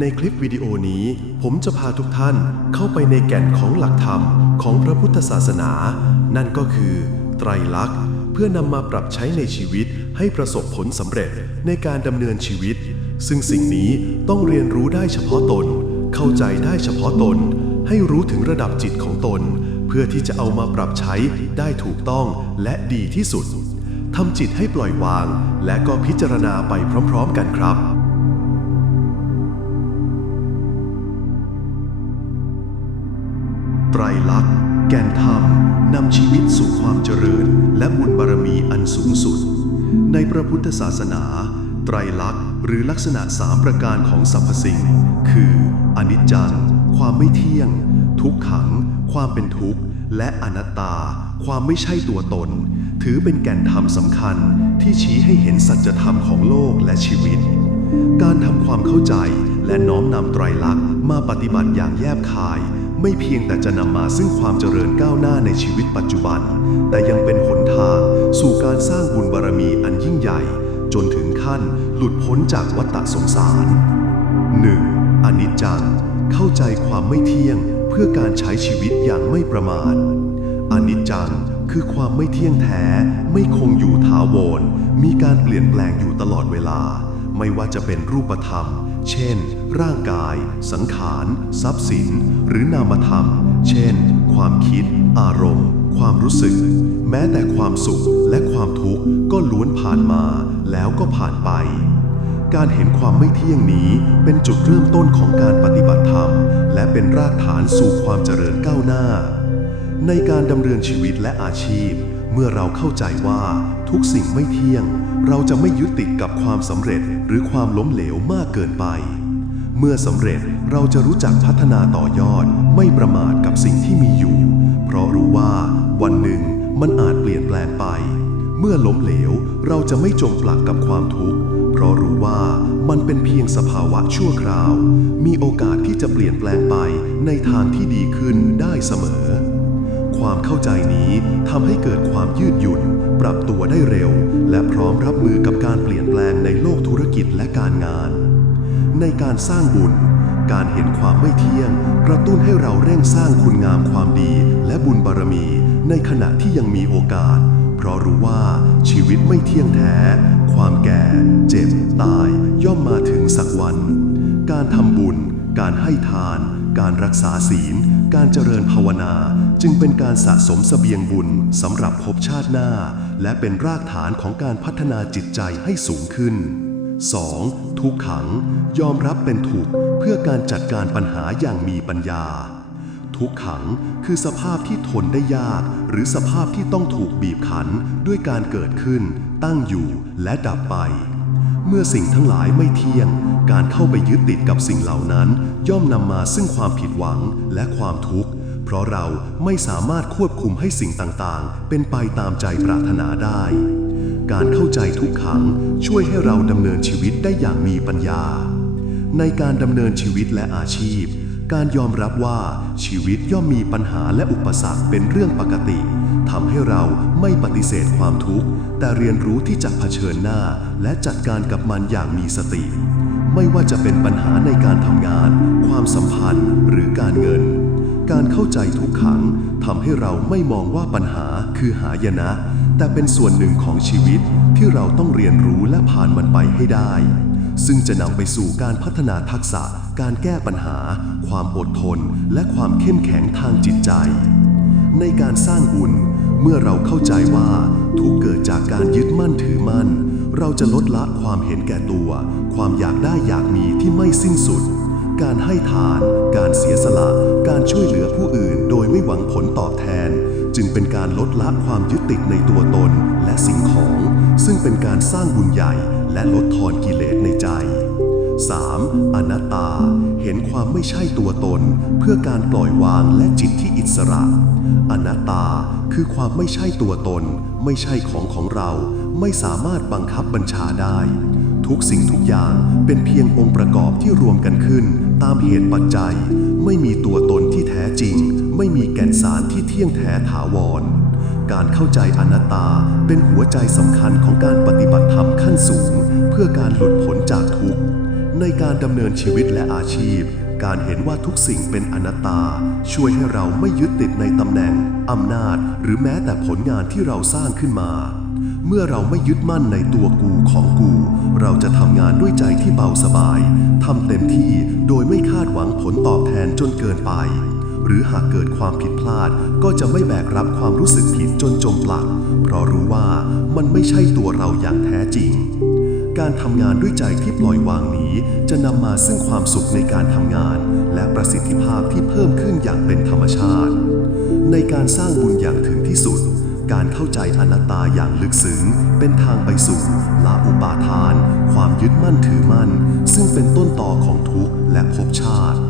ในคลิปวิดีโอนี้ผมจะพาทุกท่านเข้าไปในแก่นของหลักธรรมของพระพุทธศาสนา นั่นก็คือ ไตรลักษณ์ เพื่อนำมาปรับใช้ในชีวิตให้ประสบผลสำเร็จในการดำเนินชีวิต ซึ่งสิ่งนี้ต้องเรียนรู้ได้เฉพาะตน เข้าใจได้เฉพาะตน ให้รู้ถึงระดับจิตของตน เพื่อที่จะเอามาปรับใช้ได้ถูกต้องและดีที่สุดทำจิตให้ปล่อยวาง และก็พิจารณาไปพร้อม ๆ กันครับ ตรลักษณ์ แก่นธรรมนำชีวิตสู่ความเจริญ และบุญบารมีอันสูงสุด ในพระพุทธศาสนา ไตรลักษณ์หรือลักษณะสามประการของสรรพสิ่ง คืออนิจจัง ความไม่เที่ยง ทุกขัง ความเป็นทุกข์ และอนัตตา ความไม่ใช่ตัวตน ถือเป็นแก่นธรรมสำคัญที่ชี้ให้เห็นสัจธรรมของโลกและชีวิต การทำความเข้าใจและน้อมนำไตรลักษณ์มาปฏิบัติอย่างแยบคาย ไม่เพียงแต่จะนำมาซึ่งความเจริญก้าวหน้าในชีวิตปัจจุบัน แต่ยังเป็นหนทางสู่การสร้างบุญบารมีอันยิ่งใหญ่ จนถึงขั้นหลุดพ้นจากวัฏสงสาร 1. อนิจจัง เข้าใจความไม่เที่ยงเพื่อการใช้ชีวิตอย่างไม่ประมาทอนิจจังคือความไม่เที่ยงแท้ ไม่คงอยู่ถาวรมีการเปลี่ยนแปลงอยู่ตลอดเวลา ไม่ว่าจะเป็นรูปธรรม เช่น ร่างกาย สังขาร ทรัพย์สิน หรือนามธรรม เช่น ความคิด อารมณ์ ความรู้สึก แม้แต่ความสุขและความทุกข์ก็ล้วนผ่านมา แล้วก็ผ่านไป การเห็นความไม่เที่ยงนี้เป็นจุดเริ่มต้นของการปฏิบัติธรรม และเป็นรากฐานสู่ความเจริญก้าวหน้า ในการดำเนินชีวิตและอาชีพ เมื่อเราเข้าใจว่าทุกสิ่งไม่เที่ยง เราจะไม่ยึดติดกับความสำเร็จหรือความล้มเหลวมากเกินไป เมื่อสำเร็จเราจะรู้จักพัฒนาต่อยอดไม่ประมาทกับสิ่งที่มีอยู่ เพราะรู้ว่าวันหนึ่งมันอาจเปลี่ยนแปลงไป เมื่อล้มเหลวเราจะไม่จมปลักกับความทุกข์ เพราะรู้ว่ามันเป็นเพียงสภาวะชั่วคราว มีโอกาสที่จะเปลี่ยนแปลงไปในทางที่ดีขึ้นได้เสมอ ความเข้าใจนี้ทำให้เกิดความยืดหยุ่น ปรับตัวได้เร็ว และพร้อมรับมือกับการเปลี่ยนแปลงในโลกธุรกิจและการงาน ในการสร้างบุญ การเห็นความไม่เที่ยง กระตุ้นให้เราเร่งสร้างคุณงามความดี และบุญบารมี ในขณะที่ยังมีโอกาส เพราะรู้ว่าชีวิตไม่เที่ยงแท้ ความแก่ เจ็บ ตาย ย่อมมาถึงสักวัน การทำบุญ การให้ทาน การรักษาศีล การเจริญภาวนา จึงเป็นการสะสมสเสบียงบุญสำหรับภพชาติหน้า และเป็นรากฐานของการพัฒนาจิตใจให้สูงขึ้น 2. ทุกขัง ยอมรับเป็นถูกเพื่อการจัดการปัญหาอย่างมีปัญญา ทุกขังคือสภาพที่ทนได้ยาก หรือสภาพที่ต้องถูกบีบขันด้วยการเกิดขึ้น ตั้งอยู่และดับไป เมื่อสิ่งทั้งหลายไม่เที่ยง การเข้าไปยึดติดกับสิ่งเหล่านั้น ย่อมนำมาซึ่งความผิดหวังและความทุกข์ เพราะเราไม่สามารถควบคุมให้สิ่งต่างๆ เป็นไปตามใจปรารถนาได้ การเข้าใจทุกขังช่วยให้เราดำเนินชีวิตได้อย่างมีปัญญา ในการดำเนินชีวิตและอาชีพ การยอมรับว่าชีวิตย่อมมีปัญหาและอุปสรรคเป็นเรื่องปกติ ทำให้เราไม่ปฏิเสธความทุกข์ แต่เรียนรู้ที่จะเผชิญหน้า และจัดการกับมันอย่างมีสติ ไม่ว่าจะเป็นปัญหาในการทำงาน ความสัมพันธ์หรือการเงิน การเข้าใจทุกขังทำให้เราไม่มองว่าปัญหาคือหายนะ แต่เป็นส่วนหนึ่งของชีวิตที่เราต้องเรียนรู้และผ่านมันไปให้ได้ ซึ่งจะนำไปสู่การพัฒนาทักษะ การแก้ปัญหา ความอดทน และความเข้มแข็งทางจิตใจ ในการสร้างบุญ เมื่อเราเข้าใจว่าทุกเกิดจากการยึดมั่นถือมั่น เราจะลดละความเห็นแก่ตัว ความอยากได้อยากมีที่ไม่สิ้นสุด การให้ทาน การเสียสละ การช่วยเหลือผู้อื่น โดยไม่หวังผลตอบแทน จึงเป็นการลดละความยึดติดในตัวตนและสิ่งของ ซึ่งเป็นการสร้างบุญใหญ่และลดทอนกิเลสในใจ 3. อนัตตา เห็นความไม่ใช่ตัวตน เพื่อการปล่อยวางและจิตที่อิสระ อนัตตาคือความไม่ใช่ตัวตน ไม่ใช่ของของเรา ไม่สามารถบังคับบัญชาได้ ทุกสิ่งทุกอย่างเป็นเพียงองค์ประกอบที่รวมกันขึ้น ตามเหตุปัจจัย ไม่มีตัวตนที่แท้จริง ไม่มีแก่นสารที่เที่ยงแท้ถาวร การเข้าใจอนัตตาเป็นหัวใจสำคัญของการปฏิบัติธรรมขั้นสูง เพื่อการหลุดพ้นจากทุกข์ ในการดำเนินชีวิตและอาชีพ การเห็นว่าทุกสิ่งเป็นอนัตตา ช่วยให้เราไม่ยึดติดในตำแหน่งอำนาจ หรือแม้แต่ผลงานที่เราสร้างขึ้นมา เมื่อเราไม่ยึดมั่นในตัวกูของกู เราจะทำงานด้วยใจที่เบาสบายทำเต็มที่โดยไม่คาดหวังผลตอบแทนจนเกินไป หรือหากเกิดความผิดพลาด ก็จะไม่แบกรับความรู้สึกผิดจนจมปลัก เพราะรู้ว่ามันไม่ใช่ตัวเราอย่างแท้จริง การทำงานด้วยใจที่ปล่อยวางนี้ จะนำมาซึ่งความสุขในการทำงาน และประสิทธิภาพที่เพิ่มขึ้นอย่างเป็นธรรมชาติ ในการสร้างบุญอย่างถึงที่สุด การเข้าใจอนัตตาอย่างลึกซึ้ง เป็นทางไปสู่ละอุปาทาน ความยึดมั่นถือมั่น ซึ่งเป็นต้นต่อของทุกข์และภพชาติ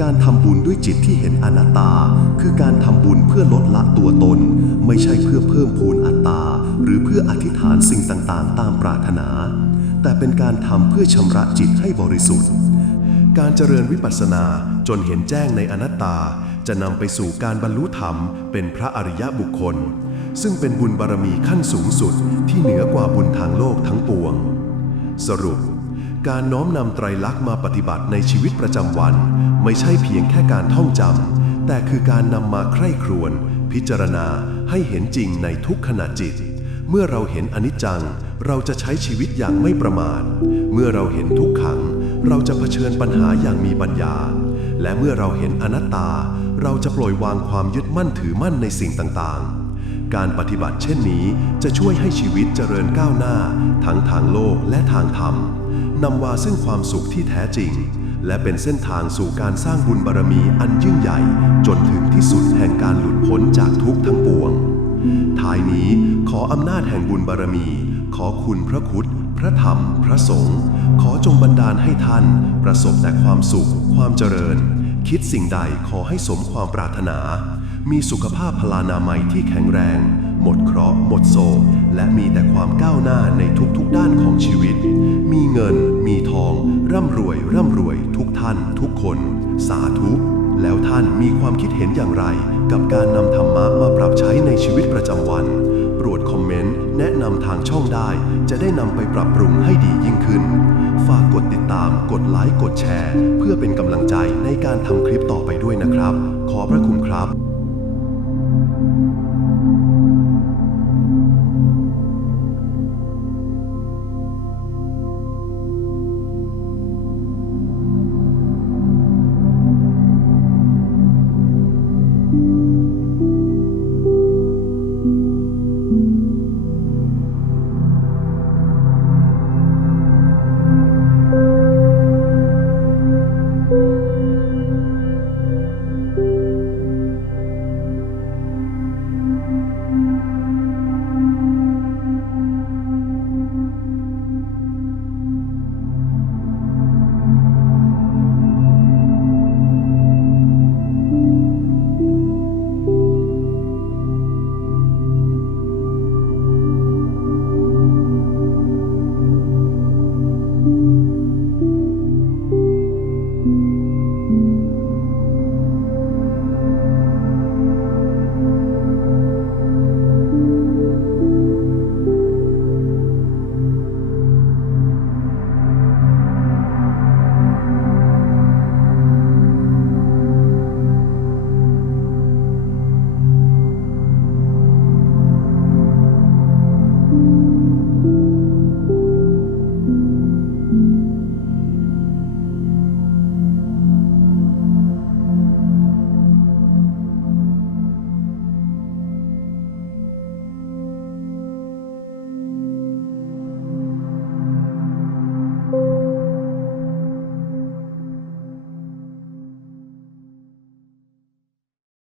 การทำบุญด้วยจิตที่เห็นอนัตตา คือการทำบุญเพื่อลดละตัวตน ไม่ใช่เพื่อเพิ่มพูนอัตตา หรือเพื่ออธิษฐานสิ่งต่างๆ ตามปรารถนา แต่เป็นการทำเพื่อชำระจิตให้บริสุทธิ์ การเจริญวิปัสสนาจนเห็นแจ้งในอนัตตา จะนำไปสู่การบรรลุธรรม เป็นพระอริยบุคคล ซึ่งเป็นบุญบารมีขั้นสูงสุดที่เหนือกว่าบุญทางโลกทั้งปวง สรุป การน้อมนำไตรลักษณ์มาปฏิบัติในชีวิตประจำวัน ไม่ใช่เพียงแค่การท่องจำแต่คือการนำมาใคร่ครวญพิจารณาให้เห็นจริงในทุกขณะจิต เมื่อเราเห็นอนิจจัง เราจะใช้ชีวิตอย่างไม่ประมาท เมื่อเราเห็นทุกขัง เราจะเผชิญปัญหาอย่างมีปัญญา และเมื่อเราเห็นอนัตตา เราจะปล่อยวางความยึดมั่นถือมั่นในสิ่งต่างๆ การปฏิบัติเช่นนี้จะช่วยให้ชีวิตเจริญก้าวหน้า ทั้งทางโลกและทางธรรมนำว่าซึ่งความสุขที่แท้จริง และเป็นเส้นทางสู่การสร้างบุญบารมีอันยิ่งใหญ่ จนถึงที่สุดแห่งการหลุดพ้นจากทุกข์ทั้งปวง ท้ายนี้ขออำนาจแห่งบุญบารมี ขอคุณพระคุตพระธรรม พระสงฆ์ขอจงบันดาลให้ท่าน ประสบแต่ความสุข ความเจริญ คิดสิ่งใดขอให้สมความปรารถนา มีสุขภาพพลานามัยที่แข็งแรง หมดเคราะห์หมดโศก และมีแต่ความก้าวหน้าในทุกๆด้านของชีวิต มีเงิน มีทอง ร่ำรวย ร่ำรวย ทุกท่าน ทุกคน สาธุแล้วท่านมีความคิดเห็นอย่างไร กับการนำธรรมะมาปรับใช้ในชีวิตประจำวัน โปรดคอมเมนต์ แนะนำทางช่องได้ จะได้นำไปปรับปรุงให้ดียิ่งขึ้น ฝากกดติดตาม กดไลค์ กดแชร์ เพื่อเป็นกำลังใจในการทำคลิปต่อไปด้วยนะครับ ขอพระคุณครับ